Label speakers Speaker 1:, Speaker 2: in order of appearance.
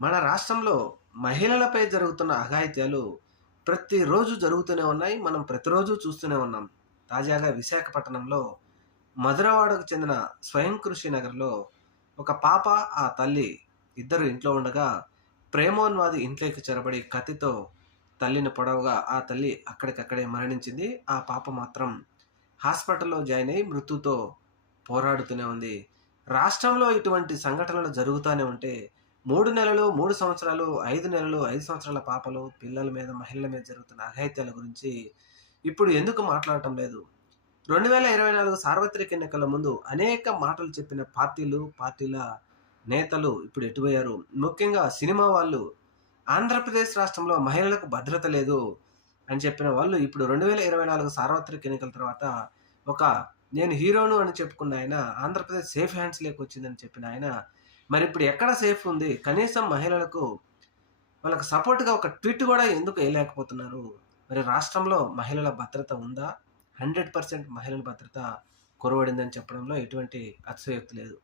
Speaker 1: మన రాష్ట్రంలో మహిళలపై జరుగుతున్న అఘాయిత్యాలు ప్రతిరోజు జరుగుతూనే ఉన్నాయి. మనం ప్రతిరోజు చూస్తూనే ఉన్నాం. తాజాగా విశాఖపట్నంలో మధురవాడకు చెందిన స్వయం కృషి నగర్లో ఒక పాప ఆ తల్లి ఇద్దరు ఇంట్లో ఉండగా ప్రేమోన్వాది ఇంట్లోకి చెరబడి కత్తితో తల్లిని పొడవగా ఆ తల్లి అక్కడికక్కడే మరణించింది. ఆ పాప మాత్రం హాస్పిటల్లో జాయిన్ అయి మృత్యుతో పోరాడుతూనే ఉంది. రాష్ట్రంలో ఇటువంటి సంఘటనలు జరుగుతూనే ఉంటే మూడు నెలలు మూడు సంవత్సరాలు ఐదు నెలలు ఐదు సంవత్సరాల పాపలు పిల్లల మీద మహిళల మీద జరుగుతున్న అఘాయిత్యాల గురించి ఇప్పుడు ఎందుకు మాట్లాడటం లేదు? రెండు వేల ఇరవై నాలుగు సార్వత్రిక ఎన్నికల ముందు అనేక మాటలు చెప్పిన పార్టీలు పార్టీల నేతలు ఇప్పుడు ఎటుపోయారు? ముఖ్యంగా సినిమా వాళ్ళు ఆంధ్రప్రదేశ్ రాష్ట్రంలో మహిళలకు భద్రత లేదు అని చెప్పిన వాళ్ళు ఇప్పుడు రెండు వేల ఇరవై నాలుగు సార్వత్రిక ఎన్నికల తర్వాత ఒక నేను హీరోను అని చెప్పుకున్న ఆయన ఆంధ్రప్రదేశ్ సేఫ్ హ్యాండ్స్ వచ్చిందని చెప్పిన ఆయన మరి ఇప్పుడు ఎక్కడ సేఫ్ ఉంది? కనీసం మహిళలకు వాళ్ళకి సపోర్ట్గా ఒక ట్వీట్ కూడా ఎందుకు వేయలేకపోతున్నారు? మరి రాష్ట్రంలో మహిళల భద్రత ఉందా? హండ్రెడ్ పర్సెంట్ మహిళల భద్రత కొరవడిందని చెప్పడంలో ఎటువంటి అతిశయోక్తి లేదు.